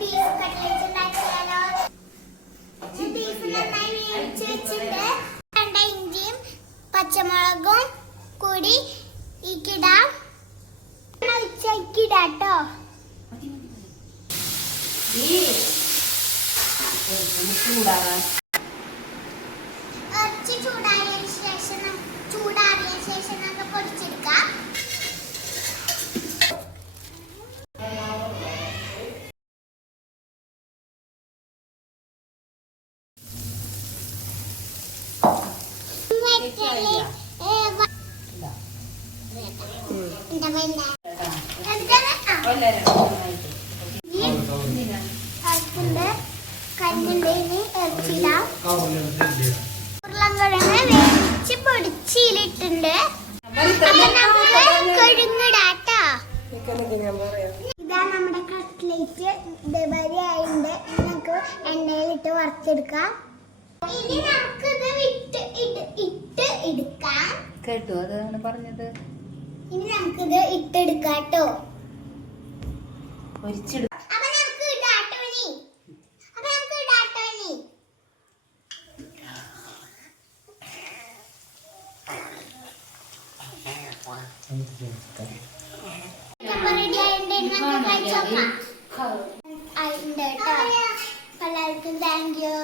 Beef cutlet ഉണ്ടാക്കിയാലോ? Beef നന്നായി വേവിച്ച് വെച്ചിട്ട് ഇഞ്ചിയും പച്ചമുളകും കൂടി ഇടാം. ഉച്ചക്കിടാട്ടോ. ഇറച്ചി ചൂടാറിയ ശേഷം നമുക്ക് പൊടിച്ചെടുക്കാം. ഉരുളൻകിഴങ്ങ് വേവിച്ച് പൊടിച്ചിട്ടുണ്ട്. കഴുങ്ങിടാട്ടോ. ഇതാ നമ്മുടെ കട്ട്ലേറ്റ് ഇതേമാതിരി ആയിട്ടുണ്ട്. നമുക്ക് എണ്ണയിലിട്ട് വറുത്തെടുക്കാം. ഇനി നമുക്കിത് ഇട്ട് എടുക്കാം. കേട്ടോ അതാണ് പറഞ്ഞത്. ഇനി നമുക്കിത് ഇട്ടെടുക്കാട്ടോ. ഒരിച്ചെടുക്കാം. എല്ലാവർക്കും താങ്ക് യു.